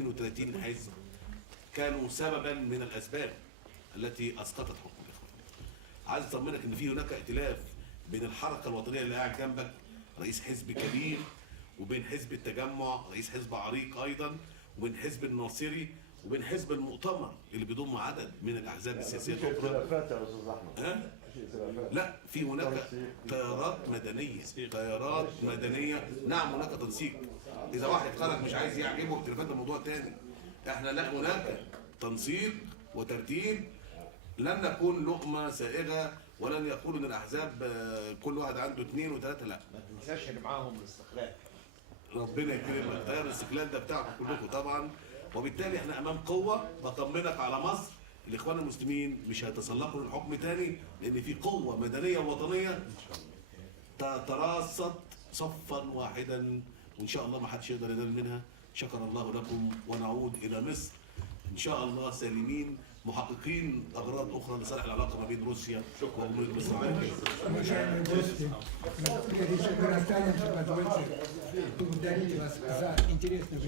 32 حزب كانوا سببا من الاسباب التي اسقطت حكم الاخوان. عايز اطمنك ان في هناك ائتلاف بين الحركه الوطنيه اللي قاعد جنبك رئيس حزب كبير، وبين حزب التجمع رئيس حزب عريق ايضا، وبين حزب الناصري، وبين حزب المؤتمر اللي بيضم عدد من الاحزاب السياسيه في الاخرى. خلافات يا استاذ احمد. في خلافات. لا، في هناك تيارات مدنيه، تيارات مدنيه، نعم هناك تنسيق. اذا واحد خرج مش عايز يعجبه اختلافات ده موضوع تاني. احنا لا، هناك تنسيق وترتيب، لن نكون لقمه سائغه، ولن يقول ان الاحزاب كل واحد عنده اثنين وثلاثه، لا. ما تنساش ان معاهم الاستقلال. ربنا يكرمك، تيار الاستقلال ده بتاعكم كلكم طبعا، وبالتالي احنا امام قوه. بطمنك على مصر، الاخوان المسلمين مش هيتسلقوا للحكم تاني، لان في قوه مدنيه ووطنيه تتراصد صفا واحدا، وان شاء الله ما حدش يقدر ينال منها. شكر الله لكم، ونعود الى مصر ان شاء الله سالمين، محققين اغراض اخرى لصالح العلاقه ما بين روسيا ومصر. Уважаемые гости, я еще раз хочу позвольте поблагодарить вас за интересную